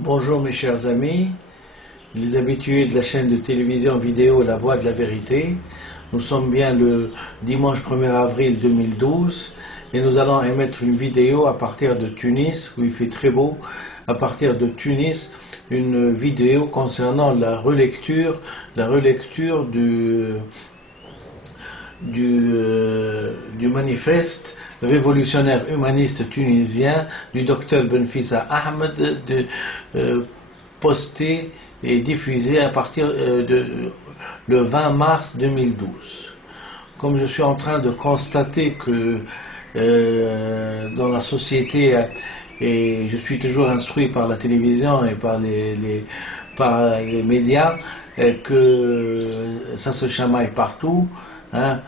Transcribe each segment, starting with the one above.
Bonjour mes chers amis, les habitués de la chaîne de télévision vidéo La Voix de la Vérité. Nous sommes bien le dimanche 1er avril 2012 et nous allons émettre une vidéo à partir de Tunis, où il fait très beau, à partir de Tunis, une vidéo concernant la relecture du manifeste révolutionnaire humaniste tunisien du docteur Benfissa Ahmed, posté et diffusé à partir le 20 mars 2012. Comme je suis en train de constater que dans la société, et je suis toujours instruit par la télévision et par les médias, que ça se chamaille partout, hein,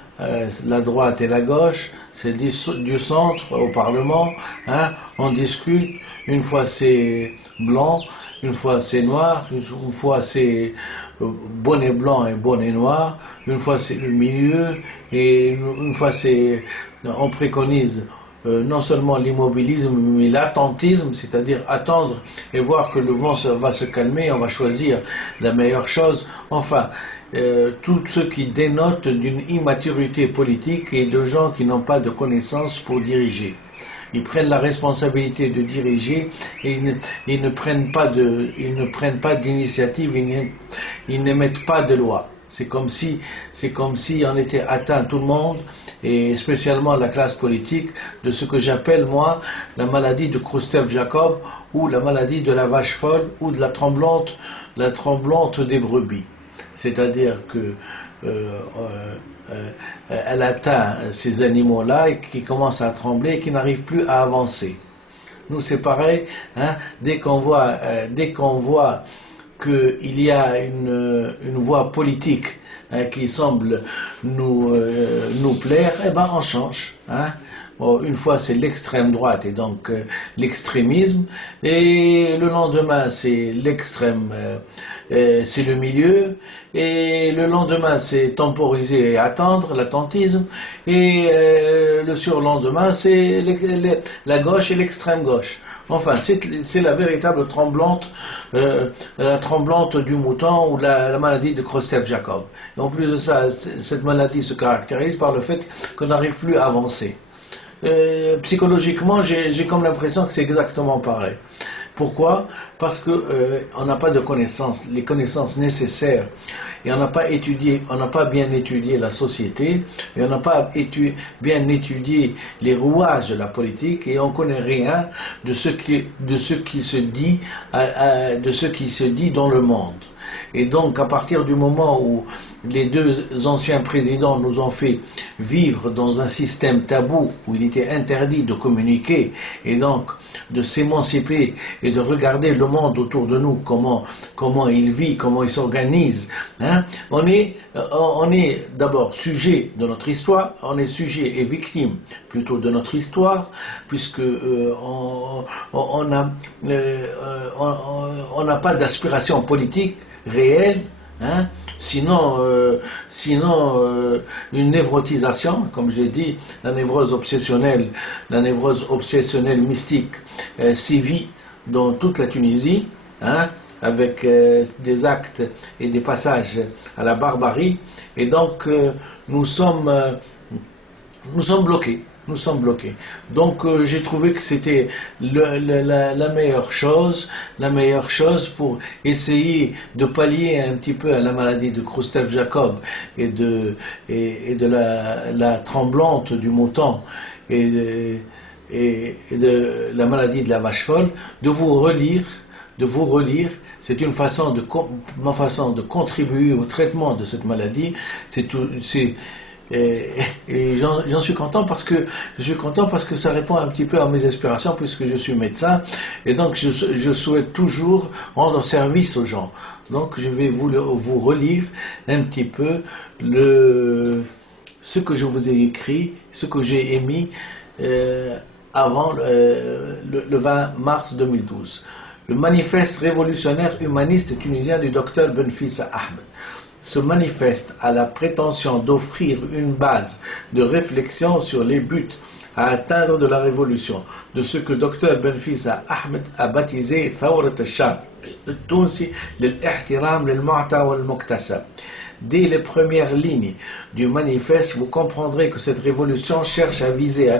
la droite et la gauche, c'est du centre au Parlement, hein, on discute, une fois c'est blanc, une fois c'est noir, une fois c'est bonnet blanc et bonnet noir, une fois c'est le milieu, et une fois c'est, on préconise non seulement l'immobilisme, mais l'attentisme, c'est-à-dire attendre et voir que le vent va se calmer, on va choisir la meilleure chose. Enfin, tout ce qui dénote d'une immaturité politique et de gens qui n'ont pas de connaissances pour diriger. Ils prennent la responsabilité de diriger et ils ne prennent pas d'initiative, ils n'émettent pas de loi. C'est comme si on était atteint, tout le monde, et spécialement la classe politique, de ce que j'appelle moi la maladie de Krustef-Jacob, ou la maladie de la vache folle, ou de la tremblante des brebis. C'est-à-dire que elle atteint ces animaux-là et qui commencent à trembler et qui n'arrivent plus à avancer. Nous c'est pareil, hein, dès qu'on voit qu'il y a une voie politique, hein, qui semble nous plaire, eh ben on change. Hein. Bon, une fois c'est l'extrême droite et donc l'extrémisme, et le lendemain c'est l'extrême, c'est le milieu, et le lendemain c'est temporiser et attendre, l'attentisme, et le surlendemain c'est la gauche et l'extrême gauche. Enfin, c'est la véritable tremblante, la tremblante du mouton, ou la maladie de Krustef-Jacob. Et en plus de ça, cette maladie se caractérise par le fait qu'on n'arrive plus à avancer. Psychologiquement, j'ai comme l'impression que c'est exactement pareil. Pourquoi? Parce que on n'a pas de connaissances, les connaissances nécessaires, et on n'a pas bien étudié la société, et on n'a pas bien étudié les rouages de la politique, et on connaît rien de ce qui se dit dans le monde. Et donc, à partir du moment où les deux anciens présidents nous ont fait vivre dans un système tabou, où il était interdit de communiquer, et donc de s'émanciper et de regarder le monde autour de nous, comment il vit, comment il s'organise, hein, on est d'abord sujet de notre histoire, on est sujet et victime plutôt de notre histoire, puisque on n'a pas d'aspiration politique réelle, hein, sinon une névrotisation, comme je l'ai dit, la névrose obsessionnelle mystique sévit dans toute la Tunisie, hein, avec des actes et des passages à la barbarie, et donc nous sommes bloqués. Nous sommes bloqués. Donc j'ai trouvé que c'était la meilleure chose pour essayer de pallier un petit peu à la maladie de Krustef-Jacob et de la tremblante du mouton et de la maladie de la vache folle, de vous relire. C'est ma façon de contribuer au traitement de cette maladie. Et j'en suis content parce que ça répond un petit peu à mes aspirations, puisque je suis médecin, et donc je souhaite toujours rendre service aux gens. Donc je vais vous relire un petit peu ce que je vous ai écrit, ce que j'ai émis avant le 20 mars 2012. Le manifeste révolutionnaire humaniste tunisien du docteur Benfissa Ahmed. Ce manifeste a la prétention d'offrir une base de réflexion sur les buts à atteindre de la révolution, de ce que Dr Benfisa Ahmed a baptisé ثورة الشعب التونسي للاحترام للمعطى والمكتسب. Dès les premières lignes du manifeste, vous comprendrez que cette révolution cherche à viser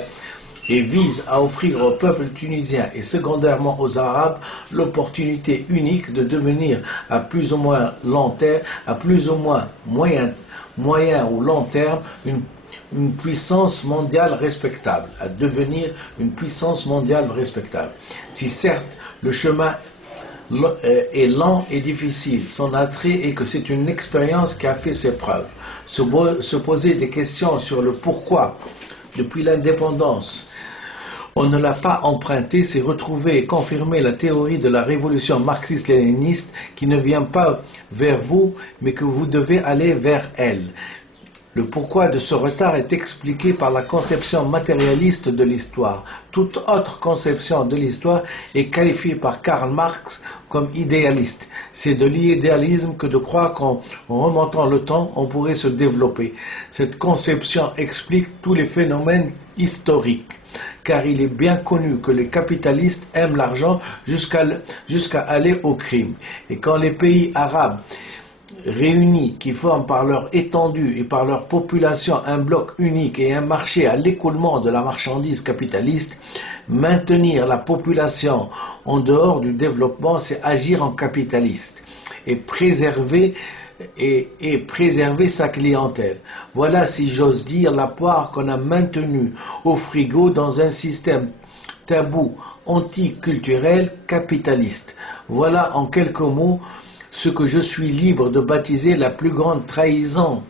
et vise à offrir au peuple tunisien et secondairement aux Arabes l'opportunité unique de devenir à plus ou moins long terme, à plus ou moins moyen ou long terme, une puissance mondiale respectable, à devenir une puissance mondiale respectable. Si certes le chemin est lent et difficile, son attrait est que c'est une expérience qui a fait ses preuves. Se poser des questions sur le pourquoi, depuis l'indépendance, on ne l'a pas emprunté, c'est retrouver et confirmer la théorie de la révolution marxiste-léniniste qui ne vient pas vers vous, mais que vous devez aller vers elle. Le pourquoi de ce retard est expliqué par la conception matérialiste de l'histoire. Toute autre conception de l'histoire est qualifiée par Karl Marx comme idéaliste. C'est de l'idéalisme que de croire qu'en remontant le temps, on pourrait se développer. Cette conception explique tous les phénomènes historiques, car il est bien connu que les capitalistes aiment l'argent jusqu'à aller au crime. Et quand les pays arabes réunis, qui forment par leur étendue et par leur population un bloc unique et un marché à l'écoulement de la marchandise capitaliste, maintenir la population en dehors du développement, c'est agir en capitaliste et préserver sa clientèle. Voilà, si j'ose dire, la poire qu'on a maintenue au frigo dans un système tabou, anticulturel, capitaliste. Voilà en quelques mots ce que je suis libre de baptiser la plus grande trahison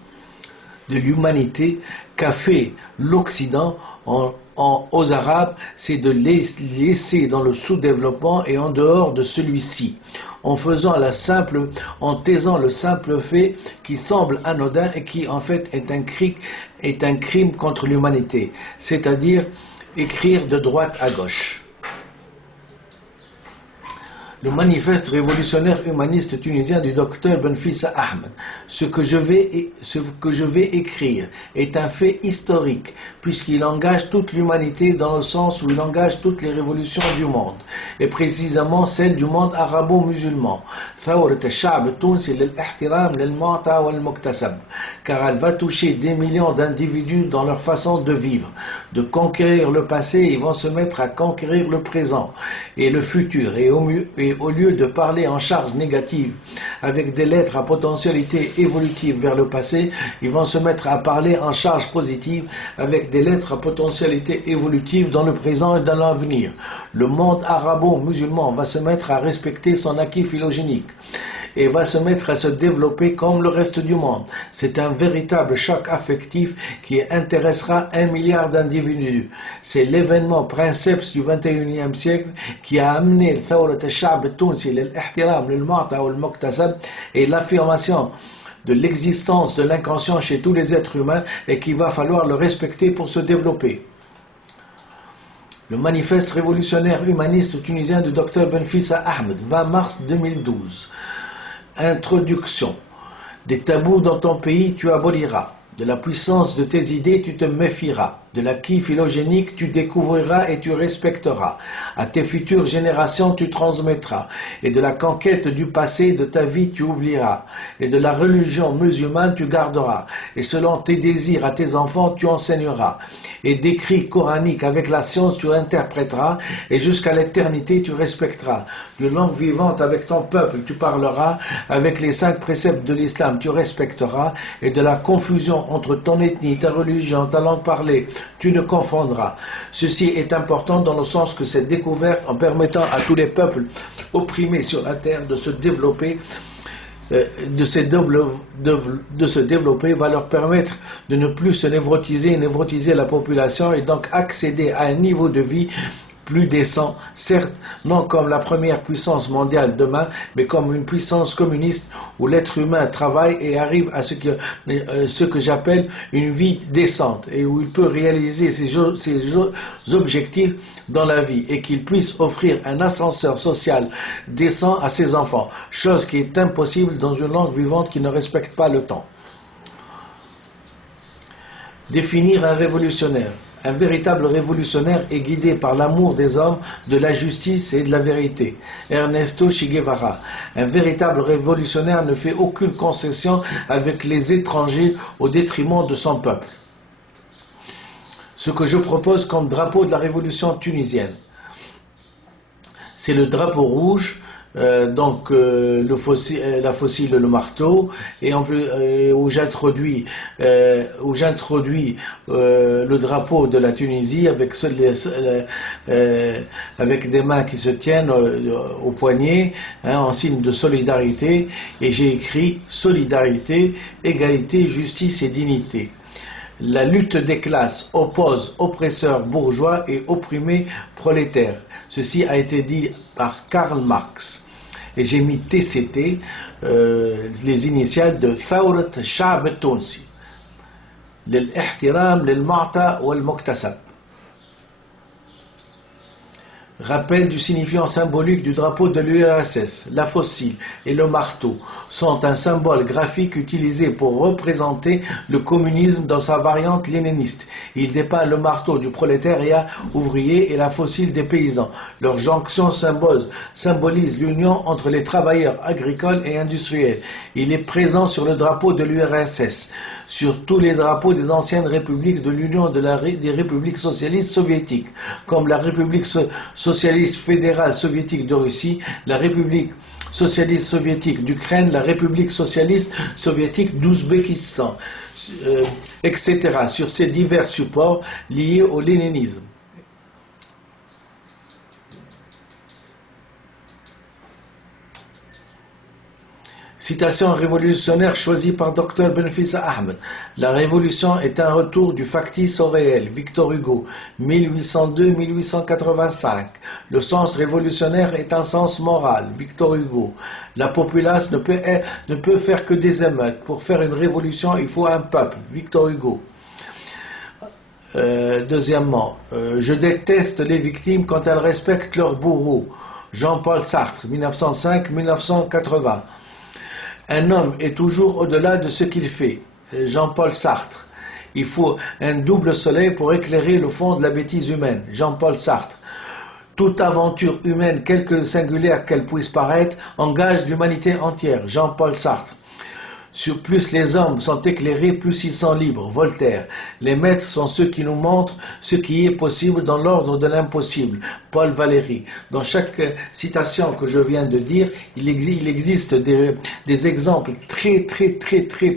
de l'humanité qu'a fait l'Occident aux Arabes, c'est de les laisser dans le sous-développement et en dehors de celui-ci, en taisant le simple fait qui semble anodin et qui en fait est un crime contre l'humanité, c'est-à-dire écrire de droite à gauche. Le manifeste révolutionnaire humaniste tunisien du docteur Benfisa Ahmed. Ce que je vais écrire est un fait historique, puisqu'il engage toute l'humanité dans le sens où il engage toutes les révolutions du monde, et précisément celle du monde arabo-musulman. Car elle va toucher des millions d'individus dans leur façon de vivre. De conquérir le passé, ils vont se mettre à conquérir le présent et le futur, et au lieu de parler en charge négative avec des lettres à potentialité évolutive vers le passé, ils vont se mettre à parler en charge positive avec des lettres à potentialité évolutive dans le présent et dans l'avenir. Le monde arabo-musulman va se mettre à respecter son acquis phylogénique et va se mettre à se développer comme le reste du monde. C'est un véritable choc affectif qui intéressera 1 milliard d'individus. C'est l'événement princeps du 21e siècle qui a amené le ثورة الشعب التونسي للاحترام للمعطى والمكتسب et l'affirmation de l'existence de l'inconscient chez tous les êtres humains et qu'il va falloir le respecter pour se développer. Le manifeste révolutionnaire humaniste tunisien du Dr Benfisa Ahmed, 20 mars 2012. Introduction. Des tabous dans ton pays, tu aboliras. De la puissance de tes idées, tu te méfieras. De l'acquis phylogénique, tu découvriras et tu respecteras. À tes futures générations, tu transmettras. Et de la conquête du passé de ta vie, tu oublieras. Et de la religion musulmane, tu garderas. Et selon tes désirs à tes enfants, tu enseigneras. Et d'écrits coraniques avec la science, tu interpréteras. Et jusqu'à l'éternité, tu respecteras. D'une langue vivante avec ton peuple, tu parleras. Avec les 5 préceptes de l'islam, tu respecteras. Et de la confusion entre ton ethnie, ta religion, ta langue parlée, tu ne confondras. Ceci est important dans le sens que cette découverte, en permettant à tous les peuples opprimés sur la terre de se développer, de se développer, va leur permettre de ne plus se névrotiser la population et donc accéder à un niveau de vie plus décent, certes, non comme la première puissance mondiale demain, mais comme une puissance communiste où l'être humain travaille et arrive à ce que j'appelle une vie décente et où il peut réaliser ses objectifs dans la vie et qu'il puisse offrir un ascenseur social décent à ses enfants, chose qui est impossible dans une langue vivante qui ne respecte pas le temps. Définir un révolutionnaire. Un véritable révolutionnaire est guidé par l'amour des hommes, de la justice et de la vérité. Ernesto Che Guevara. Un véritable révolutionnaire ne fait aucune concession avec les étrangers au détriment de son peuple. Ce que je propose comme drapeau de la révolution tunisienne, c'est le drapeau rouge, la fossile, le marteau, et en plus où j'introduis le drapeau de la Tunisie avec des mains qui se tiennent au poignet, en signe de solidarité, et j'ai écrit solidarité, égalité, justice et dignité. La lutte des classes oppose oppresseurs bourgeois et opprimés prolétaires. Ceci a été dit par Karl Marx. Et j'ai mis TCT, les initiales de Thawrat Sha'b al-Tunsi. L'ihtiram, l'ma'ta ou al-muktasab. Rappel du signifiant symbolique du drapeau de l'URSS. La fossile et le marteau sont un symbole graphique utilisé pour représenter le communisme dans sa variante léniniste. Il dépeint le marteau du prolétariat ouvrier et la fossile des paysans. Leur jonction symbolise l'union entre les travailleurs agricoles et industriels. Il est présent sur le drapeau de l'URSS, sur tous les drapeaux des anciennes républiques de l'Union des républiques socialistes soviétiques, comme la République socialiste fédérale soviétique de Russie, la République socialiste soviétique d'Ukraine, la République socialiste soviétique d'Ouzbékistan, etc., sur ces divers supports liés au léninisme. Citation révolutionnaire choisie par Dr Benfisa Ahmed. La révolution est un retour du factice au réel. Victor Hugo, 1802-1885. Le sens révolutionnaire est un sens moral. Victor Hugo. La populace ne peut faire que des émeutes. Pour faire une révolution, il faut un peuple. Victor Hugo. Deuxièmement, je déteste les victimes quand elles respectent leurs bourreaux. Jean-Paul Sartre, 1905-1980. Un homme est toujours au-delà de ce qu'il fait. Jean-Paul Sartre. Il faut un double soleil pour éclairer le fond de la bêtise humaine. Jean-Paul Sartre. Toute aventure humaine, quelque singulière qu'elle puisse paraître, engage l'humanité entière. Jean-Paul Sartre. Plus les hommes sont éclairés, plus ils sont libres. Voltaire. Les maîtres sont ceux qui nous montrent ce qui est possible dans l'ordre de l'impossible. Paul Valéry. Dans chaque citation que je viens de dire, il existe des exemples très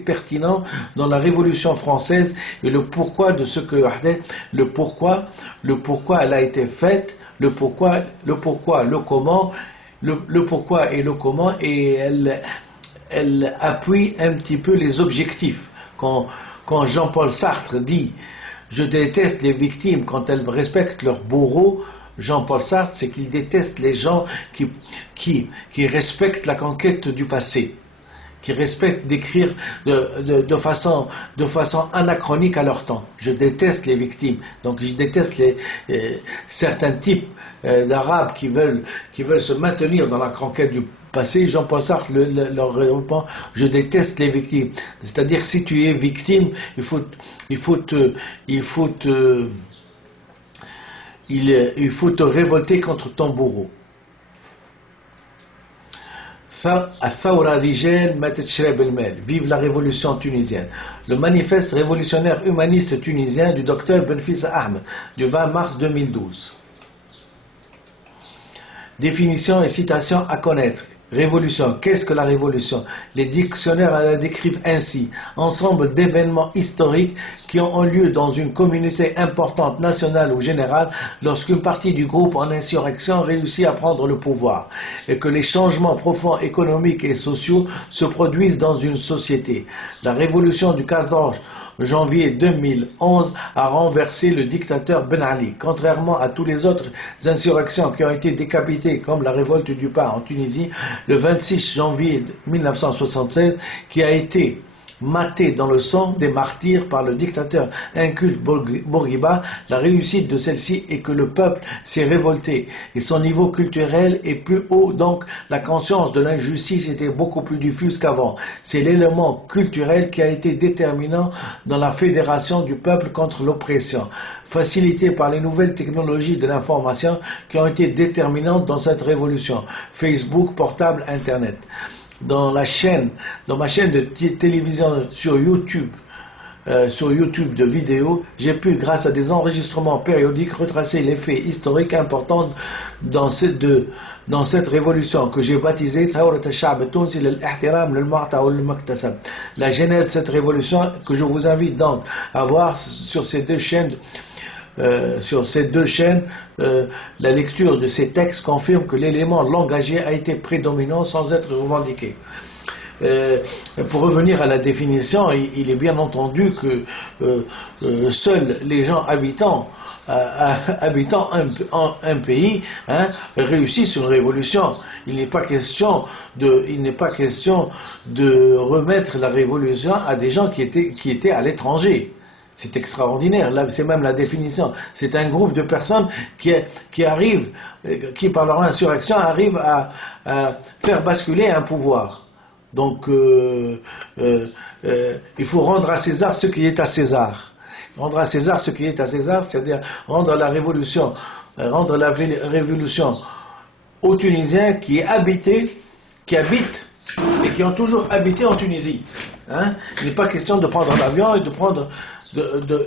pertinents dans la Révolution française et le pourquoi de ce que le pourquoi elle a été faite, le pourquoi, le comment, le pourquoi et le comment, et elle appuie un petit peu les objectifs. Quand Jean-Paul Sartre dit « Je déteste les victimes quand elles respectent leurs bourreaux », Jean-Paul Sartre, c'est qu'il déteste les gens qui respectent la conquête du passé, qui respectent d'écrire de façon anachronique à leur temps. Je déteste les victimes. Donc je déteste certains types d'Arabes qui veulent se maintenir dans la conquête du passé. Jean-Paul Sartre leur répond: je déteste les victimes. C'est-à-dire, si tu es victime, il faut te révolter contre ton bourreau. Vive la révolution tunisienne. Le manifeste révolutionnaire humaniste tunisien du docteur Benfisa Ahmed du 20 mars 2012. Définition et citation à connaître. Révolution. Qu'est-ce que la révolution? Les dictionnaires la décrivent ainsi: ensemble d'événements historiques qui ont lieu dans une communauté importante, nationale ou générale, lorsqu'une partie du groupe en insurrection réussit à prendre le pouvoir, et que les changements profonds économiques et sociaux se produisent dans une société. La révolution du 14 janvier 2011 a renversé le dictateur Ben Ali. Contrairement à toutes les autres insurrections qui ont été décapitées, comme la révolte du pain en Tunisie, le 26 janvier 1976, qui a été maté dans le sang des martyrs par le dictateur inculte Bourguiba, la réussite de celle-ci est que le peuple s'est révolté et son niveau culturel est plus haut, donc la conscience de l'injustice était beaucoup plus diffuse qu'avant. C'est l'élément culturel qui a été déterminant dans la fédération du peuple contre l'oppression, facilité par les nouvelles technologies de l'information qui ont été déterminantes dans cette révolution. Facebook, portable, Internet. Dans ma chaîne de télévision sur YouTube de vidéos, j'ai pu, grâce à des enregistrements périodiques, retracer les faits historiques importants dans cette révolution que j'ai baptisée la genèse de cette révolution, que je vous invite donc à voir sur ces deux chaînes. La lecture de ces textes confirme que l'élément langagier a été prédominant sans être revendiqué. Pour revenir à la définition, il est bien entendu que seuls les gens habitant un pays réussissent une révolution. Il n'est pas question de remettre la révolution à des gens qui étaient à l'étranger. C'est extraordinaire, là c'est même la définition. C'est un groupe de personnes qui par leur insurrection arrivent à faire basculer un pouvoir. Donc il faut rendre à César ce qui est à César. Rendre à César ce qui est à César, c'est-à-dire rendre la révolution aux Tunisiens qui habitent et qui ont toujours habité en Tunisie. Il n'est pas question de prendre l'avion et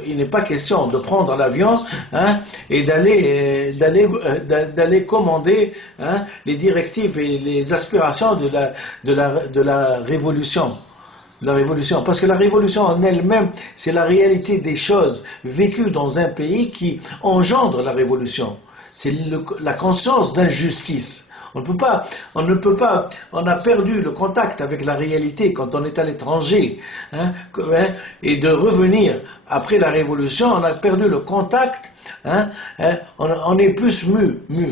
il n'est pas question de prendre l'avion et d'aller commander les directives et les aspirations de la révolution. Parce que la révolution en elle-même, c'est la réalité des choses vécues dans un pays qui engendre la révolution. C'est la conscience d'injustice. On a perdu le contact avec la réalité quand on est à l'étranger, et de revenir après la révolution, on a perdu le contact. On est plus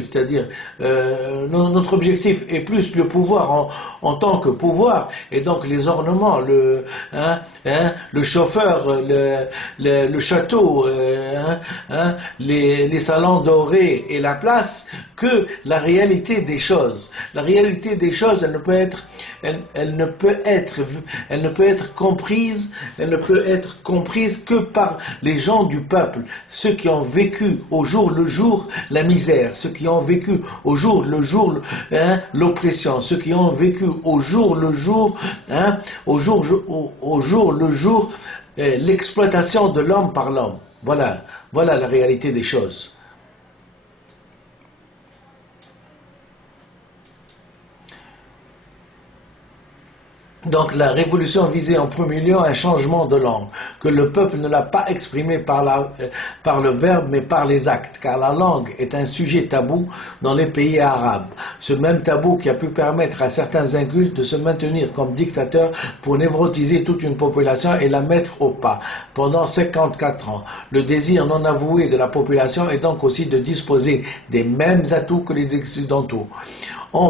c'est-à-dire notre objectif est plus le pouvoir en tant que pouvoir, et donc les ornements, le chauffeur, le château, les salons dorés et la place, que la réalité des choses. La réalité des choses, elle ne peut être comprise que par les gens du peuple, ceux qui ont vécu au jour le jour la misère, ceux qui ont vécu au jour le jour l'oppression, ceux qui ont vécu au jour le jour l'exploitation de l'homme par l'homme. Voilà la réalité des choses. Donc la révolution visait en premier lieu un changement de langue, que le peuple ne l'a pas exprimé par le verbe mais par les actes, car la langue est un sujet tabou dans les pays arabes. Ce même tabou qui a pu permettre à certains incultes de se maintenir comme dictateurs pour névrotiser toute une population et la mettre au pas pendant 54 ans. Le désir non avoué de la population est donc aussi de disposer des mêmes atouts que les occidentaux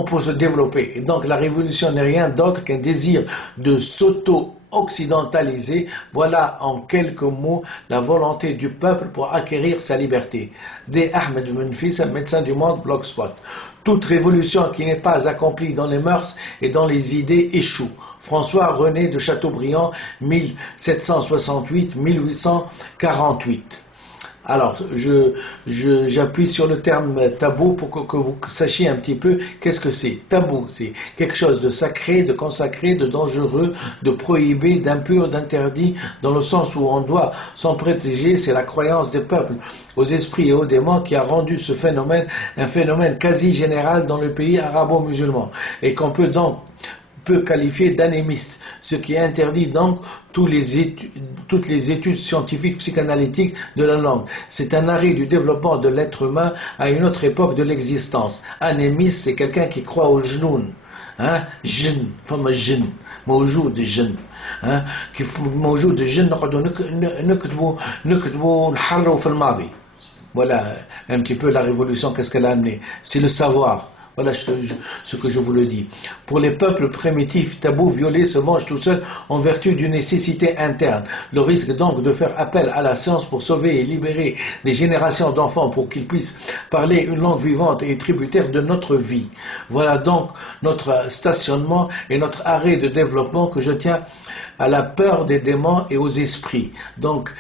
pour se développer. Et donc la révolution n'est rien d'autre qu'un désir de s'auto-occidentaliser. Voilà en quelques mots la volonté du peuple pour acquérir sa liberté. D. Ahmed Menfis, Médecin du Monde, Blogspot. Toute révolution qui n'est pas accomplie dans les mœurs et dans les idées échoue. François-René de Chateaubriand, 1768-1848. Alors, j'appuie sur le terme tabou pour que vous sachiez un petit peu qu'est-ce que c'est. Tabou, c'est quelque chose de sacré, de consacré, de dangereux, de prohibé, d'impur, d'interdit, dans le sens où on doit s'en protéger. C'est la croyance des peuples aux esprits et aux démons qui a rendu ce phénomène un phénomène quasi général dans le pays arabo-musulman et qu'on peut qualifier d'anémiste, ce qui interdit donc toutes les études scientifiques psychanalytiques de la langue. C'est un arrêt du développement de l'être humain à une autre époque de l'existence. Anémiste, c'est quelqu'un qui croit au jnoun. جن فما جن موجود جن كيف موجود الجن نقعدوا نكتبوا نحروا في الماضي. Voilà un petit peu la révolution, qu'est-ce qu'elle a amené. C'est le savoir. Voilà ce que je vous le dis. Pour les peuples primitifs, tabous, violés, se vengent tout seuls en vertu d'une nécessité interne. Le risque donc de faire appel à la science pour sauver et libérer des générations d'enfants pour qu'ils puissent parler une langue vivante et tributaire de notre vie. Voilà donc notre stationnement et notre arrêt de développement que je tiens à la peur des démons et aux esprits. Donc,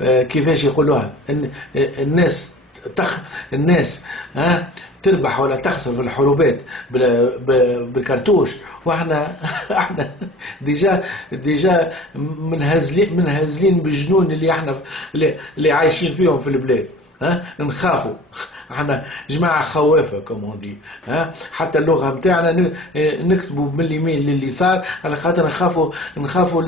كيفاش يقولوها الناس تربح ولا تخسر في الحروبات بالكرتوش احنا ديجا منهزلين بالجنون اللي احنا اللي عايشين فيهم في البلاد. نخافوا احنا جماعه خوافه كما دي. حتى اللغه نتاعنا نكتبوا من اليمين لليسار على خاطر نخافوا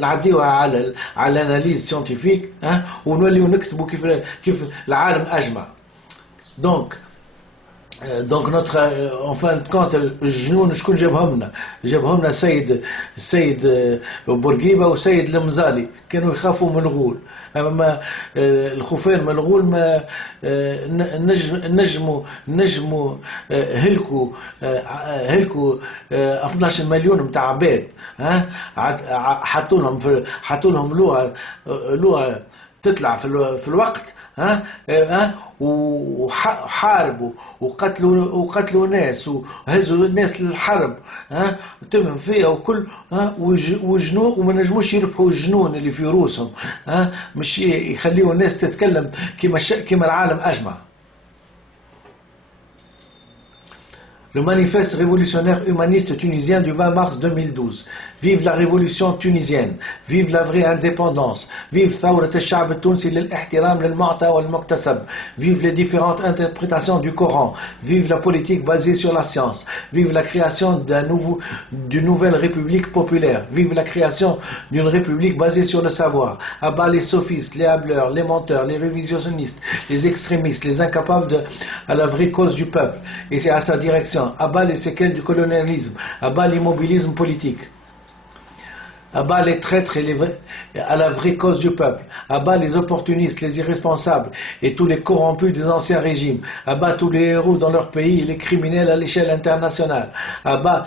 نعديوها على الاناليز سيانتيفيك ونوليو نكتبوا كيف العالم اجمع. Donc en fin de compte الجنون شكون جابهم لنا سيد بورقيبه وسيد المزالي كانوا يخافوا من الغول. اما الخوفان من الغول ما نجموا هلكوا 12 مليون نتاع عباد. حطوا لهم لغه تطلع في الوقت وحاربوا وقتلوا ناس وهزوا الناس للحرب. تفهم فيها وكل وجنون وما نجموش يربحوا الجنون اللي في روسهم. مش يخليوا الناس تتكلم كما العالم اجمع. Le manifeste révolutionnaire humaniste tunisien du 20 mars 2012. Vive la révolution tunisienne. Vive la vraie indépendance. Vive ثورة الشعب التونسي للاحترام للمعطى والمكتسب. Vive les différentes interprétations du Coran. Vive la politique basée sur la science. Vive la création d'une nouvelle république populaire. Vive la création d'une république basée sur le savoir. À bas les sophistes, les hableurs, les menteurs, les révisionnistes, les extrémistes, les incapables à la vraie cause du peuple et à sa direction. À bas les séquelles du colonialisme, à bas l'immobilisme politique, à bas les traîtres à la vraie cause du peuple, à bas les opportunistes, les irresponsables et tous les corrompus des anciens régimes, à bas tous les héros dans leur pays et les criminels à l'échelle internationale, à bas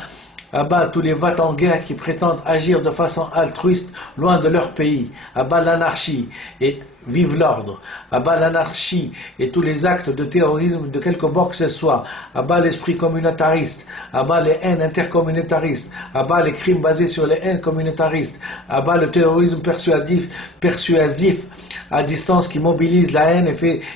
tous les vats en guerre qui prétendent agir de façon altruiste loin de leur pays, à bas l'anarchie et vive l'ordre, à bas l'anarchie et tous les actes de terrorisme de quelque bord que ce soit, à bas l'esprit communautariste, à bas les haines intercommunautaristes, à bas les crimes basés sur les haines communautaristes, à bas le terrorisme persuasif à distance qui mobilise la haine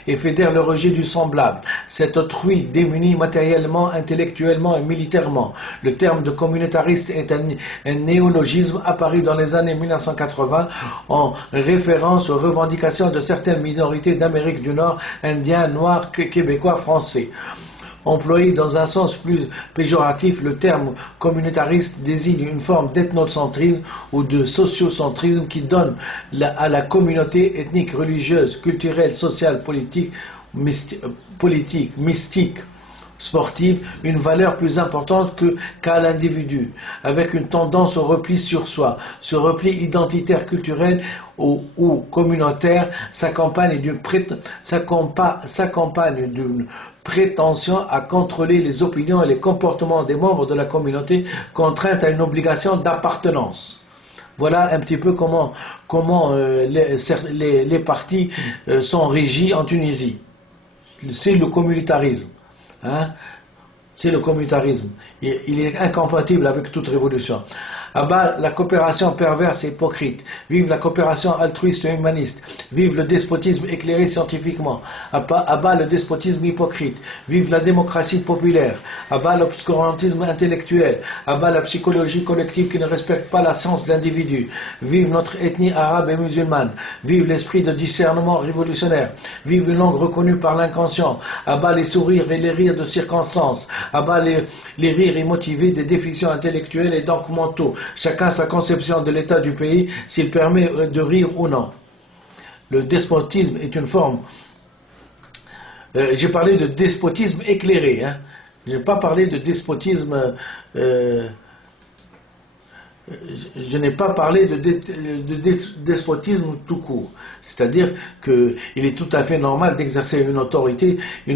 et fédère le rejet du semblable. Cet autrui démuni matériellement, intellectuellement et militairement. Le terme de communautariste est un néologisme apparu dans les années 1980 en référence aux revendications de certaines minorités d'Amérique du Nord, indiens, noirs, québécois, français. Employé dans un sens plus péjoratif, le terme communautariste désigne une forme d'ethnocentrisme ou de sociocentrisme qui donne à la communauté ethnique, religieuse, culturelle, sociale, politique, mystique, sportive, une valeur plus importante qu'à l'individu, avec une tendance au repli sur soi. Ce repli identitaire, culturel ou communautaire s'accompagne d'une prétention à contrôler les opinions et les comportements des membres de la communauté, contrainte à une obligation d'appartenance. Voilà un petit peu comment les partis sont régis en Tunisie. C'est le communautarisme. C'est le communautarisme. Il est incompatible avec toute révolution. À bas la coopération perverse et hypocrite. Vive la coopération altruiste et humaniste. Vive le despotisme éclairé scientifiquement. À bas le despotisme hypocrite. Vive la démocratie populaire. À bas l'obscurantisme intellectuel. À bas la psychologie collective qui ne respecte pas la science de l'individu. Vive notre ethnie arabe et musulmane. Vive l'esprit de discernement révolutionnaire. Vive une langue reconnue par l'inconscient. À bas les sourires et les rires de circonstance. À bas les rires immotivés des déficients intellectuels et donc mentaux. Chacun sa conception de l'état du pays, s'il permet de rire ou non. Le despotisme est une forme. J'ai parlé de despotisme éclairé. Je n'ai pas parlé de despotisme je n'ai pas parlé de despotisme tout court. C'est-à-dire qu'il est tout à fait normal d'exercer une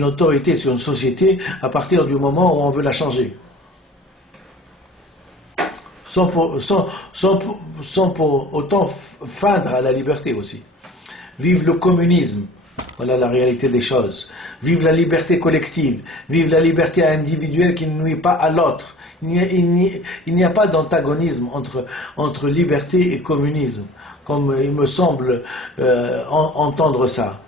autorité sur une société à partir du moment où on veut la changer. Sans pour autant feindre à la liberté aussi. Vive le communisme. Voilà la réalité des choses. Vive la liberté collective. Vive la liberté individuelle qui ne nuit pas à l'autre. Il n'y a pas d'antagonisme entre liberté et communisme, comme il me semble entendre ça.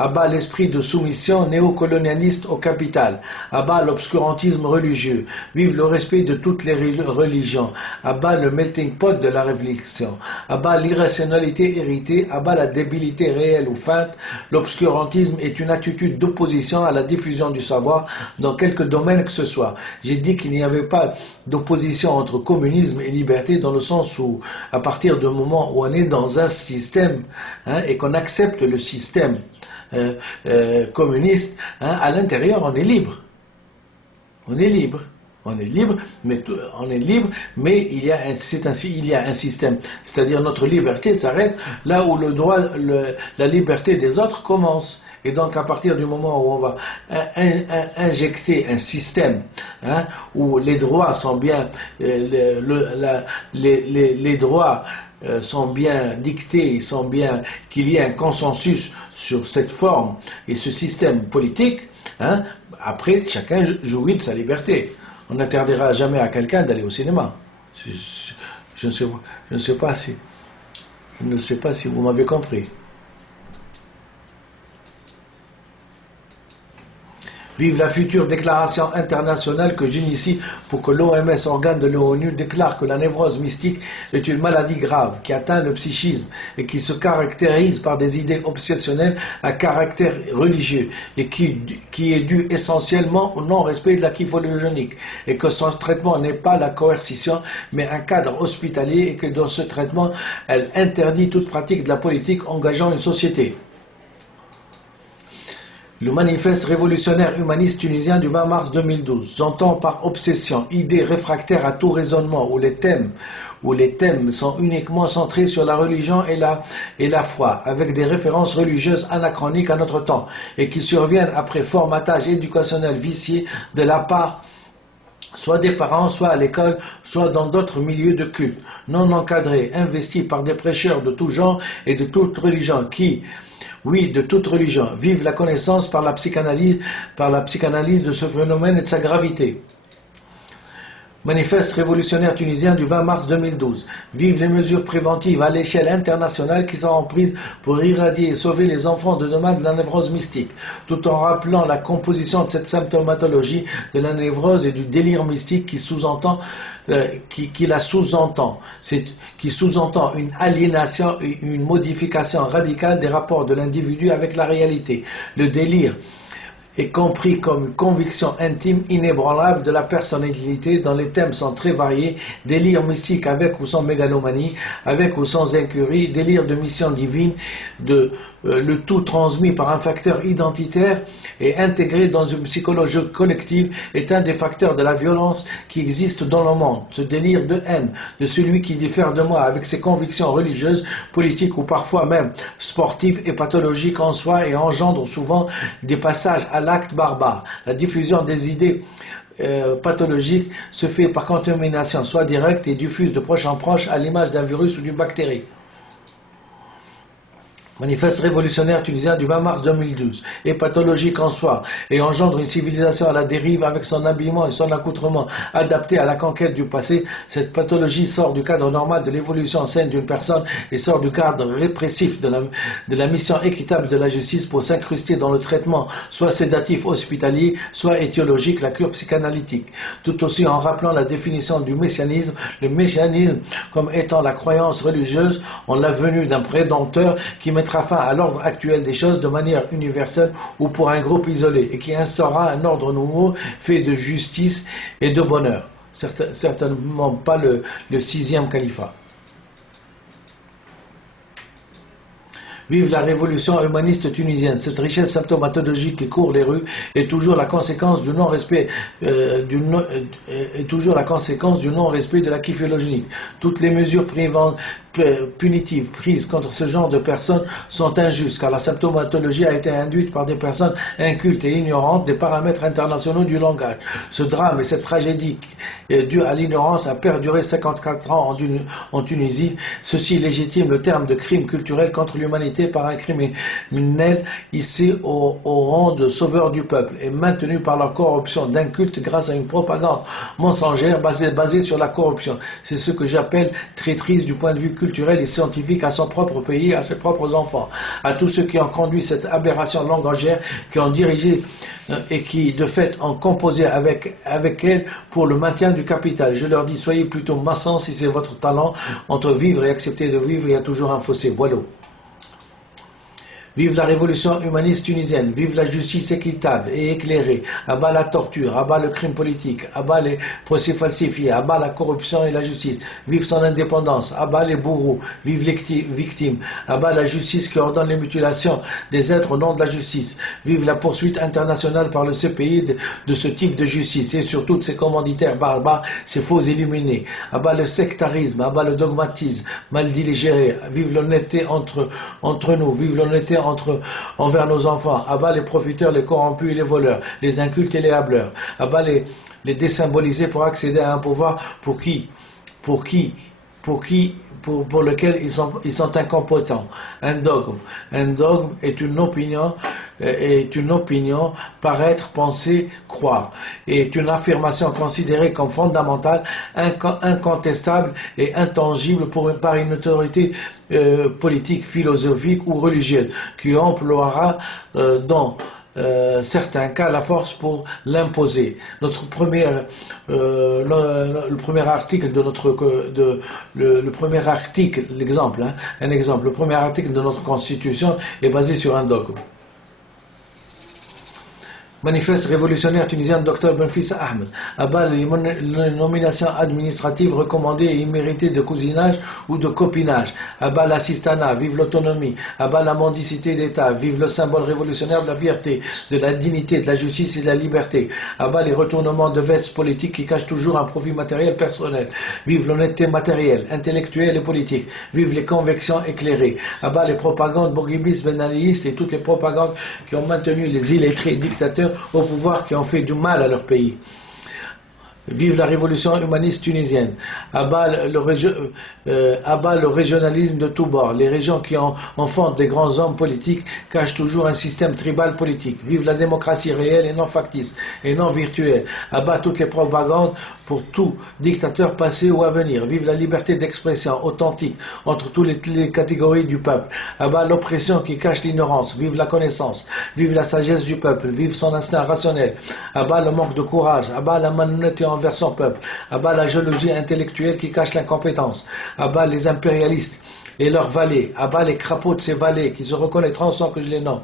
À bas l'esprit de soumission néocolonialiste au capital. À bas l'obscurantisme religieux. Vive le respect de toutes les religions. À bas le melting pot de la réflexion. À bas l'irrationalité héritée. À bas la débilité réelle ou feinte. L'obscurantisme est une attitude d'opposition à la diffusion du savoir dans quelque domaine que ce soit. J'ai dit qu'il n'y avait pas d'opposition entre communisme et liberté dans le sens où, à partir du moment où on est dans un système et qu'on accepte le système communiste, à l'intérieur on est libre. On est libre. On est libre, mais il y a un système. C'est-à-dire notre liberté s'arrête là où la liberté des autres commence. Et donc à partir du moment où on va injecter un système où les droits sont bien, les droits sont bien dictés, qu'il y ait un consensus sur cette forme et ce système politique, après chacun jouit de sa liberté. On n'interdira jamais à quelqu'un d'aller au cinéma. Je ne sais pas si vous m'avez compris. Vive la future déclaration internationale que j'initie pour que l'OMS, organe de l'ONU, déclare que la névrose mystique est une maladie grave qui atteint le psychisme et qui se caractérise par des idées obsessionnelles à caractère religieux et qui est due essentiellement au non-respect de l'acquis phylogénique et que son traitement n'est pas la coercition mais un cadre hospitalier et que dans ce traitement, elle interdit toute pratique de la politique engageant une société. Le manifeste révolutionnaire humaniste tunisien du 20 mars 2012. J'entends par obsession, idée réfractaire à tout raisonnement où les thèmes sont uniquement centrés sur la religion et la foi, avec des références religieuses anachroniques à notre temps et qui surviennent après formatage éducationnel vicié de la part soit des parents, soit à l'école, soit dans d'autres milieux de culte, non encadrés, investis par des prêcheurs de tout genre et de toute religion qui... Oui, de toute religion. Vive la connaissance par la psychanalyse de ce phénomène et de sa gravité. Manifeste révolutionnaire tunisien du 20 mars 2012. Vive les mesures préventives à l'échelle internationale qui seront prises pour irradier et sauver les enfants de demain de la névrose mystique, tout en rappelant la composition de cette symptomatologie de la névrose et du délire mystique qui sous-entend une aliénation et une modification radicale des rapports de l'individu avec la réalité. Le délire est compris comme une conviction intime inébranlable de la personnalité dont les thèmes sont très variés, délire mystique avec ou sans mégalomanie, avec ou sans incurie, délire de mission divine, le tout transmis par un facteur identitaire et intégré dans une psychologie collective est un des facteurs de la violence qui existe dans le monde. Ce délire de haine de celui qui diffère de moi avec ses convictions religieuses, politiques ou parfois même sportives et pathologiques en soi et engendre souvent des passages à l'acte barbare. La diffusion des idées pathologiques se fait par contamination soit directe et diffuse de proche en proche à l'image d'un virus ou d'une bactérie. Manifeste révolutionnaire tunisien du 20 mars 2012 est pathologique en soi et engendre une civilisation à la dérive avec son habillement et son accoutrement adapté à la conquête du passé. Cette pathologie sort du cadre normal de l'évolution saine d'une personne et sort du cadre répressif de la mission équitable de la justice pour s'incruster dans le traitement soit sédatif hospitalier, soit étiologique, la cure psychanalytique. Tout aussi en rappelant la définition du messianisme, le messianisme comme étant la croyance religieuse en la venue d'un prédempteur qui mettra fin à l'ordre actuel des choses de manière universelle ou pour un groupe isolé et qui instaurera un ordre nouveau fait de justice et de bonheur. Certainement pas le sixième califat. Vive la révolution humaniste tunisienne. Cette richesse symptomatologique qui court les rues est toujours la conséquence du non-respect du non-respect de l'acquis philogénique. Toutes les mesures punitives prises contre ce genre de personnes sont injustes, car la symptomatologie a été induite par des personnes incultes et ignorantes des paramètres internationaux du langage. Ce drame et cette tragédie due à l'ignorance a perduré 54 ans en Tunisie. Ceci légitime le terme de crime culturel contre l'humanité par un criminel hissé au rang de sauveur du peuple et maintenu par la corruption d'incultes grâce à une propagande mensongère basée sur la corruption. C'est ce que j'appelle traîtrise du point de vue culturel et scientifique à son propre pays, à ses propres enfants, à tous ceux qui ont conduit cette aberration langagère, qui ont dirigé et qui de fait ont composé avec elle pour le maintien du capital. Je leur dis, soyez plutôt maçons si c'est votre talent. Entre vivre et accepter de vivre, il y a toujours un fossé. Voilà. Vive la révolution humaniste tunisienne, vive la justice équitable et éclairée, à bas la torture, à bas le crime politique, à bas les procès falsifiés, à bas la corruption et la justice, vive son indépendance, à bas les bourreaux, vive les victimes, à bas la justice qui ordonne les mutilations des êtres au nom de la justice, vive la poursuite internationale par le CPI de ce type de justice et sur toutes ces commanditaires barbares, ces faux illuminés, à bas le sectarisme, à bas le dogmatisme mal digéré, vive l'honnêteté entre nous, vive l'honnêteté envers nos enfants, à bas les profiteurs, les corrompus et les voleurs, les incultes et les hableurs, à bas les désymbolisés pour accéder à un pouvoir pour lequel ils sont incompétents. Un dogme est une opinion, paraître, penser, croire, est une affirmation considérée comme fondamentale, incontestable et intangible par une autorité politique, philosophique ou religieuse qui emploiera dans certains cas la force pour l'imposer. Le premier article de notre le premier article, le premier article de notre Constitution est basé sur un dogme. Manifeste révolutionnaire tunisien Dr Benfissa Ahmed, à bas les nominations administratives recommandées et imméritées de cousinage ou de copinage, à bas l'assistanat, vive l'autonomie, à bas la mendicité d'État, vive le symbole révolutionnaire de la fierté, de la dignité, de la justice et de la liberté, à bas les retournements de veste politiques qui cachent toujours un profit matériel personnel, vive l'honnêteté matérielle, intellectuelle et politique, vive les convictions éclairées, à bas les propagandes bourguibistes, benalistes et toutes les propagandes qui ont maintenu les illettrés dictateurs au pouvoir, qui ont fait du mal à leur pays. Vive la révolution humaniste tunisienne, à bas le régionalisme de tous bords. Les régions qui enfantent des grands hommes politiques cachent toujours un système tribal politique. Vive la démocratie réelle et non factice et non virtuelle, à bas toutes les propagandes pour tout dictateur passé ou à venir. Vive la liberté d'expression authentique entre toutes les catégories du peuple, à bas l'oppression qui cache l'ignorance. Vive la connaissance, vive la sagesse du peuple, vive son instinct rationnel, à bas le manque de courage, à bas la malhonnêteté envers son peuple, à bas la jalousie intellectuelle qui cache l'incompétence, à bas les impérialistes et leurs valets, à bas les crapauds de ces valets qui se reconnaîtront sans que je les nomme.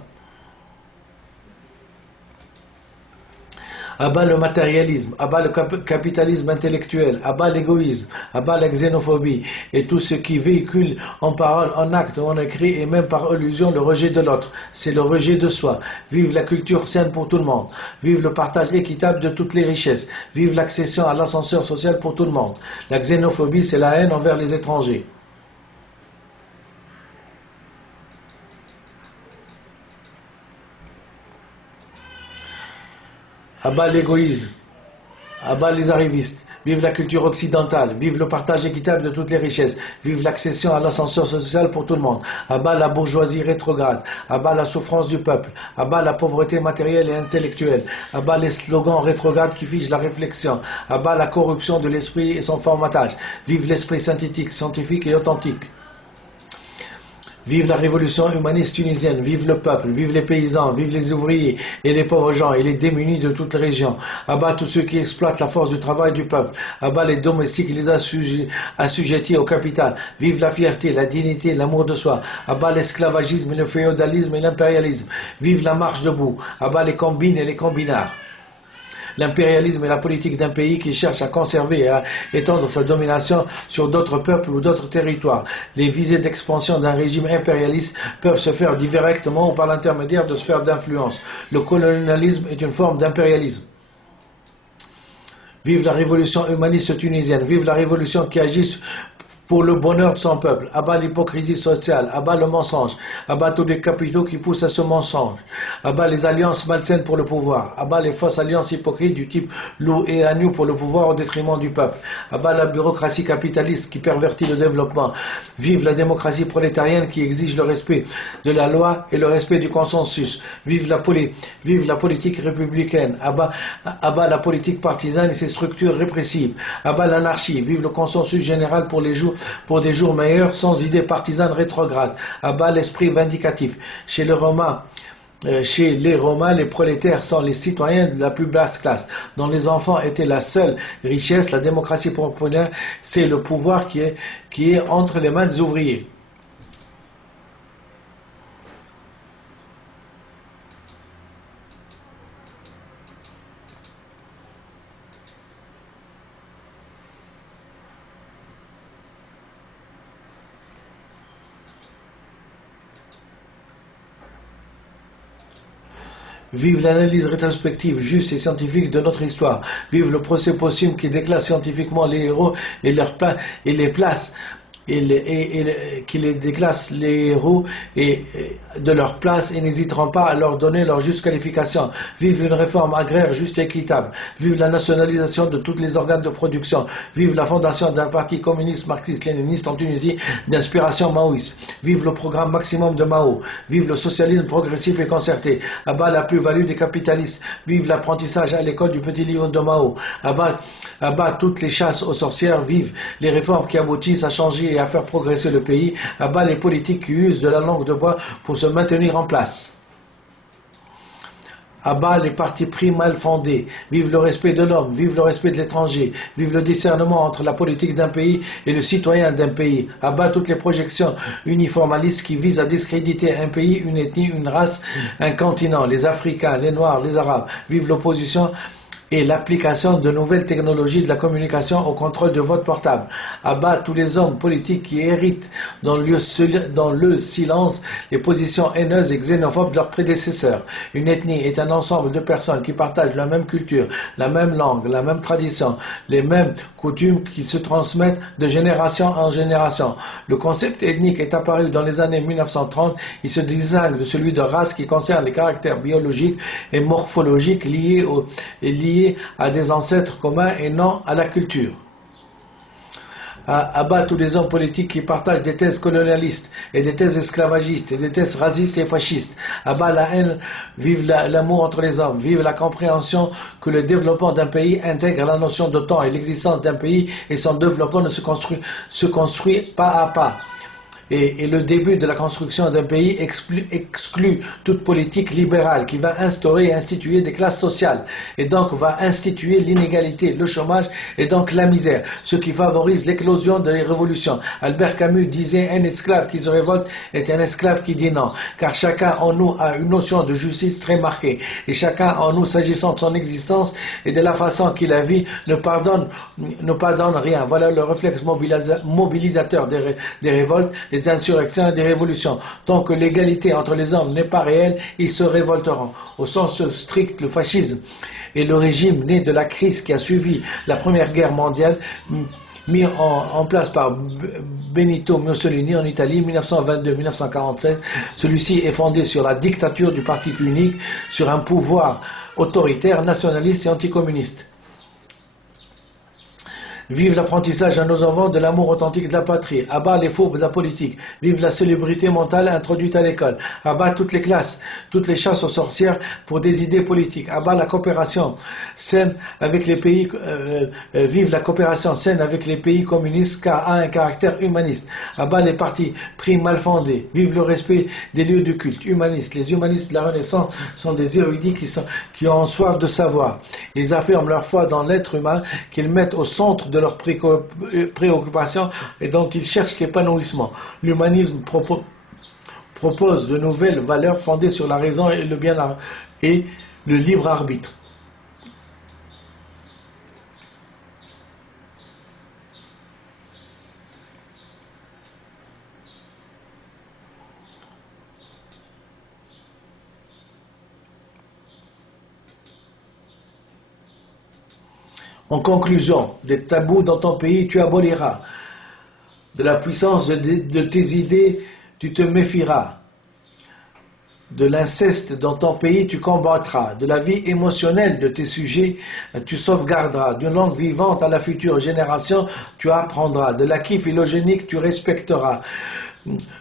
À bas le matérialisme, à bas le capitalisme intellectuel, à bas l'égoïsme, à bas la xénophobie et tout ce qui véhicule en parole, en acte, en écrit et même par allusion le rejet de l'autre. C'est le rejet de soi. Vive la culture saine pour tout le monde. Vive le partage équitable de toutes les richesses. Vive l'accession à l'ascenseur social pour tout le monde. La xénophobie, c'est la haine envers les étrangers. À bas l'égoïsme, à bas les arrivistes, vive la culture occidentale, vive le partage équitable de toutes les richesses, vive l'accession à l'ascenseur social pour tout le monde, à bas la bourgeoisie rétrograde, à bas la souffrance du peuple, à bas la pauvreté matérielle et intellectuelle, à bas les slogans rétrogrades qui figent la réflexion, à bas la corruption de l'esprit et son formatage, vive l'esprit synthétique, scientifique et authentique. Vive la révolution humaniste tunisienne, vive le peuple, vive les paysans, vive les ouvriers et les pauvres gens et les démunis de toutes les régions. À bas tous ceux qui exploitent la force du travail du peuple. À bas les domestiques et les assujettis au capital. Vive la fierté, la dignité, l'amour de soi. À bas l'esclavagisme, le féodalisme et l'impérialisme. Vive la marche debout. À bas les combines et les combinards. l'impérialisme est la politique d'un pays qui cherche à conserver et à étendre sa domination sur d'autres peuples ou d'autres territoires. Les visées d'expansion d'un régime impérialiste peuvent se faire directement ou par l'intermédiaire de sphères d'influence. Le colonialisme est une forme d'impérialisme. Vive la révolution humaniste tunisienne, vive la révolution qui agit pour le bonheur de son peuple. À bas l'hypocrisie sociale, à bas le mensonge, à bas tous les capitaux qui poussent à ce mensonge, à bas les alliances malsaines pour le pouvoir, à bas les fausses alliances hypocrites du type loup et agneau pour le pouvoir au détriment du peuple, à bas la bureaucratie capitaliste qui pervertit le développement. Vive la démocratie prolétarienne qui exige le respect de la loi et le respect du consensus. Vive la politique républicaine, à bas la politique partisane et ses structures répressives, à bas l'anarchie. Vive le consensus général pour des jours meilleurs sans idées partisanes rétrogrades. À bas l'esprit vindicatif. Chez les Romains, les prolétaires sont les citoyens de la plus basse classe, dont les enfants étaient la seule richesse. La démocratie populaire, c'est le pouvoir qui est entre les mains des ouvriers. Vive l'analyse rétrospective, juste et scientifique de notre histoire. Vive le procès posthume qui déclasse scientifiquement les héros et les place. Qui les déclasse les héros de leur place et n'hésiteront pas à leur donner leur juste qualification. Vive une réforme agraire juste et équitable. Vive la nationalisation de tous les organes de production. Vive la fondation d'un parti communiste marxiste-léniniste en Tunisie d'inspiration maoïste. Vive le programme maximum de Mao. Vive le socialisme progressif et concerté. À bas la plus-value des capitalistes. Vive l'apprentissage à l'école du petit livre de Mao. À bas toutes les chasses aux sorcières. Vive les réformes qui aboutissent à changer et à faire progresser le pays, à bas les politiques qui usent de la langue de bois pour se maintenir en place. À bas les partis pris mal fondés. Vive le respect de l'homme, vive le respect de l'étranger, vive le discernement entre la politique d'un pays et le citoyen d'un pays. À bas toutes les projections uniformistes qui visent à discréditer un pays, une ethnie, une race, un continent, les Africains, les Noirs, les Arabes. Vive l'opposition et l'application de nouvelles technologies de la communication au contrôle de votre portable. À bas tous les hommes politiques qui héritent dans le silence les positions haineuses et xénophobes de leurs prédécesseurs. Une ethnie est un ensemble de personnes qui partagent la même culture, la même langue, la même tradition, les mêmes coutumes qui se transmettent de génération en génération. Le concept ethnique est apparu dans les années 1930. Il se distingue de celui de race qui concerne les caractères biologiques et morphologiques liés à des ancêtres communs et non à la culture. À bas tous les hommes politiques qui partagent des thèses colonialistes et des thèses esclavagistes et des thèses racistes et fascistes. À bas la haine, vive l'amour entre les hommes, vive la compréhension que le développement d'un pays intègre la notion de temps et l'existence d'un pays et son développement ne se construit pas à pas. Et le début de la construction d'un pays exclut toute politique libérale qui va instaurer et instituer des classes sociales et donc va instituer l'inégalité, le chômage et donc la misère, ce qui favorise l'éclosion des révolutions. Albert Camus disait: un esclave qui se révolte est un esclave qui dit non, car chacun en nous a une notion de justice très marquée et chacun en nous, s'agissant de son existence et de la façon qu'il la vit, ne pardonne rien. Voilà le réflexe mobilisateur des révoltes, des insurrections et des révolutions. Tant que l'égalité entre les hommes n'est pas réelle, ils se révolteront. Au sens strict, le fascisme est le régime né de la crise qui a suivi la Première Guerre mondiale, mis en place par Benito Mussolini en Italie, 1922-1947. Celui-ci est fondé sur la dictature du parti unique, sur un pouvoir autoritaire, nationaliste et anticommuniste. Vive l'apprentissage à nos enfants de l'amour authentique de la patrie. À bas les fourbes de la politique. Vive la célébrité mentale introduite à l'école. À bas toutes les classes, toutes les chasses aux sorcières pour des idées politiques. À bas la coopération saine avec les pays. Vive la coopération saine avec les pays communistes car a un caractère humaniste. À bas les partis pris mal fondés. Vive le respect des lieux de culte humanistes. Les humanistes de la Renaissance sont des érudits qui ont soif de savoir. Ils affirment leur foi dans l'être humain qu'ils mettent au centre de leurs préoccupations et dont ils cherchent l'épanouissement. L'humanisme propose de nouvelles valeurs fondées sur la raison et le bien et le libre arbitre. En conclusion, des tabous dans ton pays, tu aboliras. De la puissance de tes idées, tu te méfieras. De l'inceste dans ton pays, tu combattras. De la vie émotionnelle de tes sujets, tu sauvegarderas. D'une langue vivante à la future génération, tu apprendras. De l'acquis phylogénique, tu respecteras.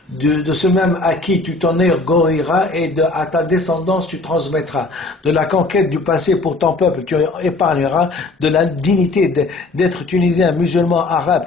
De ce même acquis, tu t'enorgueilliras et à ta descendance, tu transmettras. De la conquête du passé pour ton peuple, tu épargneras. De la dignité d'être tunisien, musulman, arabe,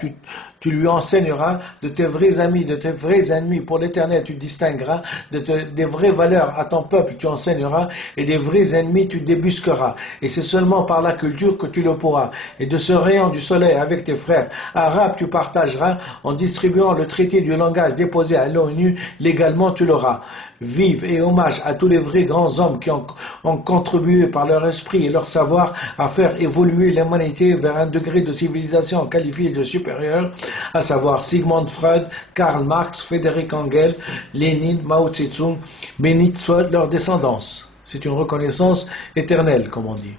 tu lui enseigneras. De tes vrais amis, de tes vrais ennemis, pour l'éternel, tu distingueras. Des vraies valeurs à ton peuple, tu enseigneras. Et des vrais ennemis, tu débusqueras. Et c'est seulement par la culture que tu le pourras. Et de ce rayon du soleil avec tes frères arabes, tu partageras en distribuant le traité du langage déposé à l'ONU, légalement tu l'auras. Vive et hommage à tous les vrais grands hommes qui ont contribué par leur esprit et leur savoir à faire évoluer l'humanité vers un degré de civilisation qualifié de supérieur, à savoir Sigmund Freud, Karl Marx, Frédéric Engels, Lénine, Mao Tse-tung, bénite soit leur descendance. C'est une reconnaissance éternelle, comme on dit.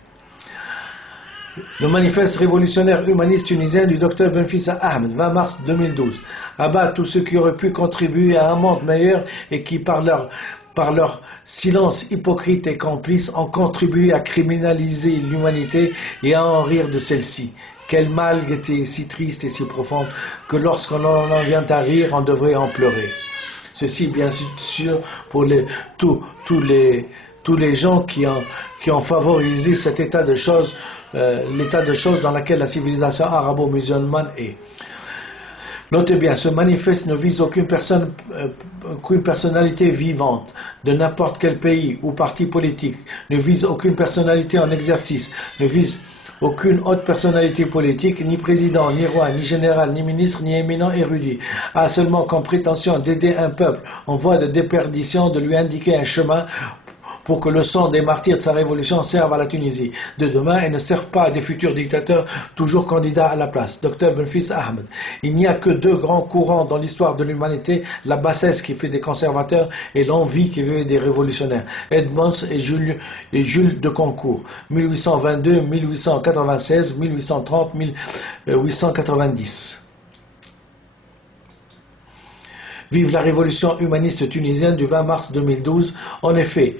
Le manifeste révolutionnaire humaniste tunisien du Dr Benfissa Ahmed, 20 mars 2012. Abat tous ceux qui auraient pu contribuer à un monde meilleur et qui, par leur silence hypocrite et complice, ont contribué à criminaliser l'humanité et à en rire de celle-ci. Quelle malgue était si triste et si profonde que lorsqu'on en vient à rire, on devrait en pleurer. Ceci, bien sûr, pour tous les gens qui ont favorisé cet état de choses, l'état de choses dans lequel la civilisation arabo-musulmane est. Notez bien, ce manifeste ne vise aucune personnalité vivante de n'importe quel pays ou parti politique, ne vise aucune personnalité en exercice, ne vise aucune haute personnalité politique, ni président, ni roi, ni général, ni ministre, ni éminent érudit, a seulement comme prétention d'aider un peuple en voie de déperdition, de lui indiquer un chemin pour que le sang des martyrs de sa révolution serve à la Tunisie de demain et ne serve pas à des futurs dictateurs toujours candidats à la place. Dr Benfissa Ahmed. Il n'y a que deux grands courants dans l'histoire de l'humanité, la bassesse qui fait des conservateurs et l'envie qui fait des révolutionnaires. Edmonds et Jules de Concours, 1822, 1896, 1830, 1890. Vive la révolution humaniste tunisienne du 20 mars 2012. En effet,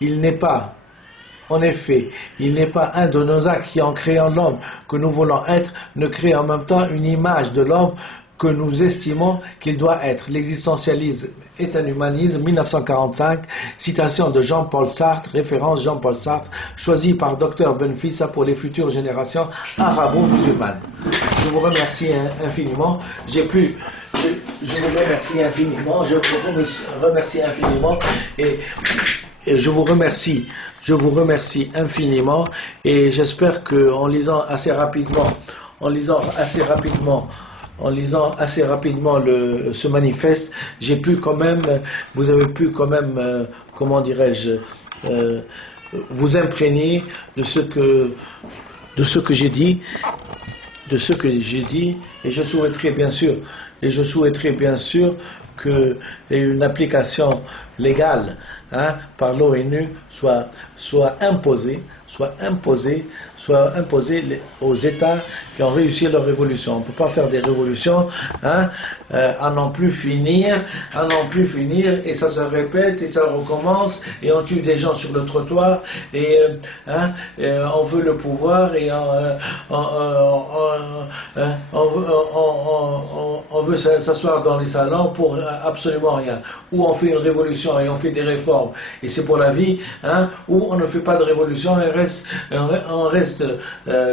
il n'est pas un de nos actes qui, en créant l'homme que nous voulons être, ne crée en même temps une image de l'homme que nous estimons qu'il doit être. L'existentialisme est un humanisme, 1945, citation de Jean-Paul Sartre, référence Jean-Paul Sartre, choisi par Dr Benfissa pour les futures générations arabo-musulmanes. Je vous remercie infiniment. Je vous remercie infiniment. Je vous remercie infiniment et je vous remercie infiniment et j'espère que en lisant assez rapidement ce manifeste, vous avez pu quand même, comment dirais-je, vous imprégner de ce que j'ai dit, et je souhaiterais bien sûr que une application légale par l'ONU soit imposée aux États qui ont réussi leur révolution. On ne peut pas faire des révolutions à n'en plus finir, et ça se répète, et ça recommence, et on tue des gens sur le trottoir, et on veut le pouvoir, et on veut s'asseoir dans les salons pour absolument rien. Ou on fait une révolution et on fait des réformes, et c'est pour la vie, ou on ne fait pas de révolution, on reste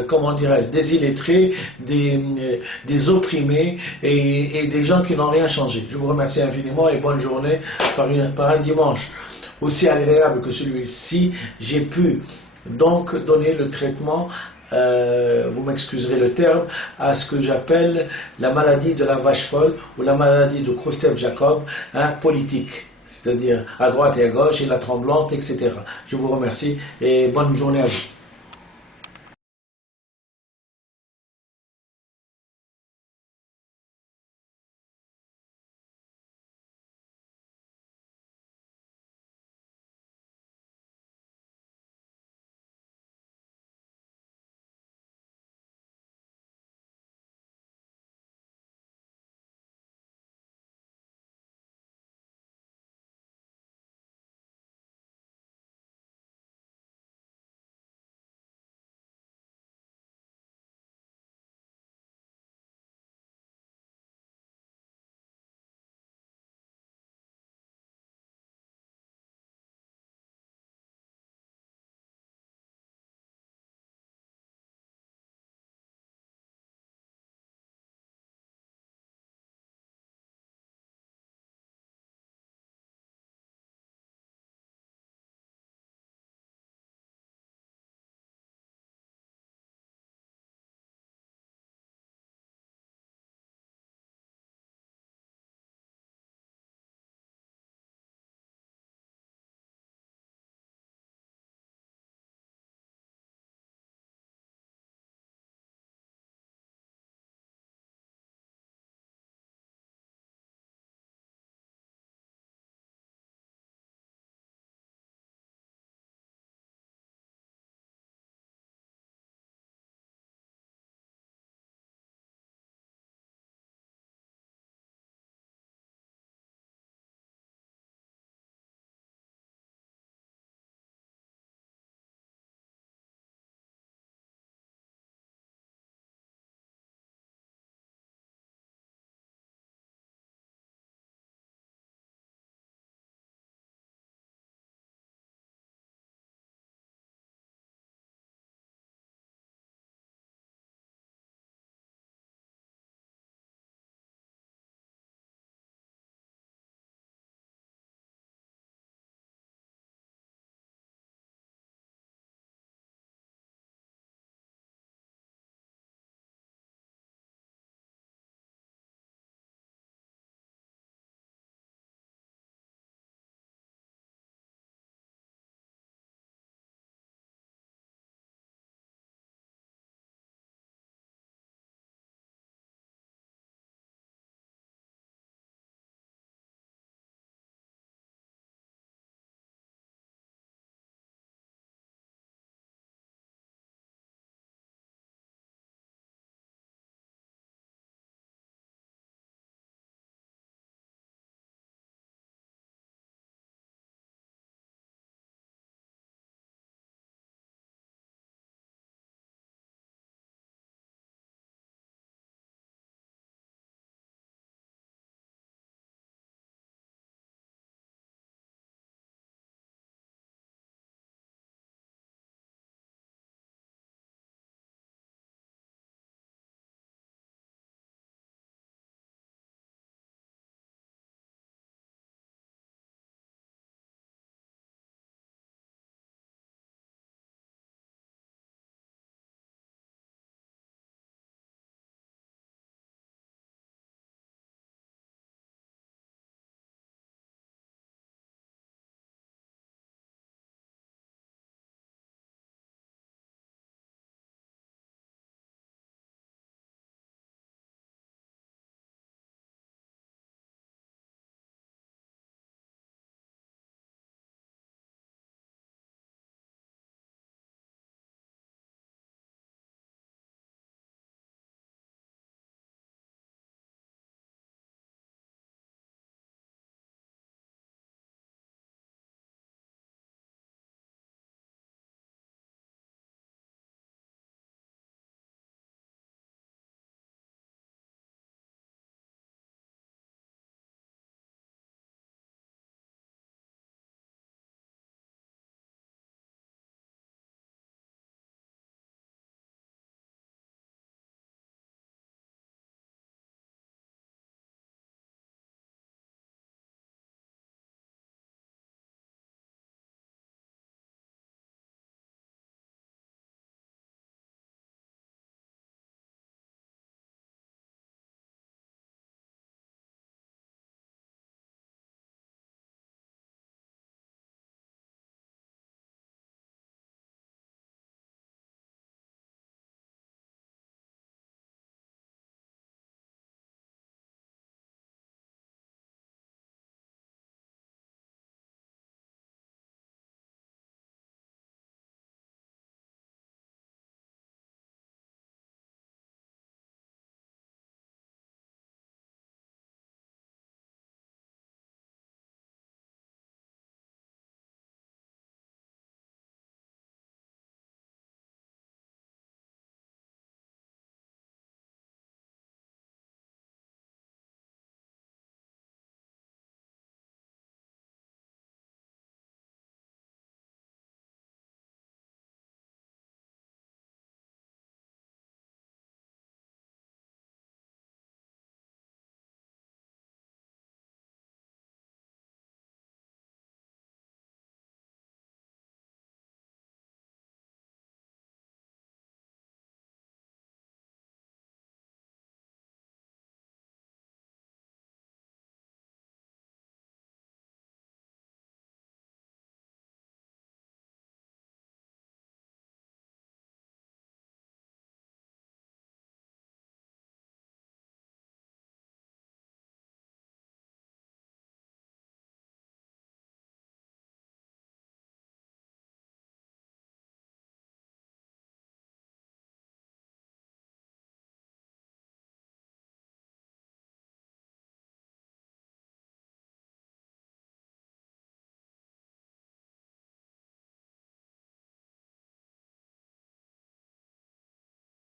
comment dirais-je, des illettrés, des opprimés, et des gens qui n'ont rien changé. Je vous remercie infiniment et bonne journée. Par un dimanche aussi agréable que celui-ci, j'ai pu donc donner le traitement, vous m'excuserez le terme, à ce que j'appelle la maladie de la vache folle ou la maladie de Khrouchtchev-Jacob, politique, c'est-à-dire à droite et à gauche, et la tremblante, etc. Je vous remercie et bonne journée à vous.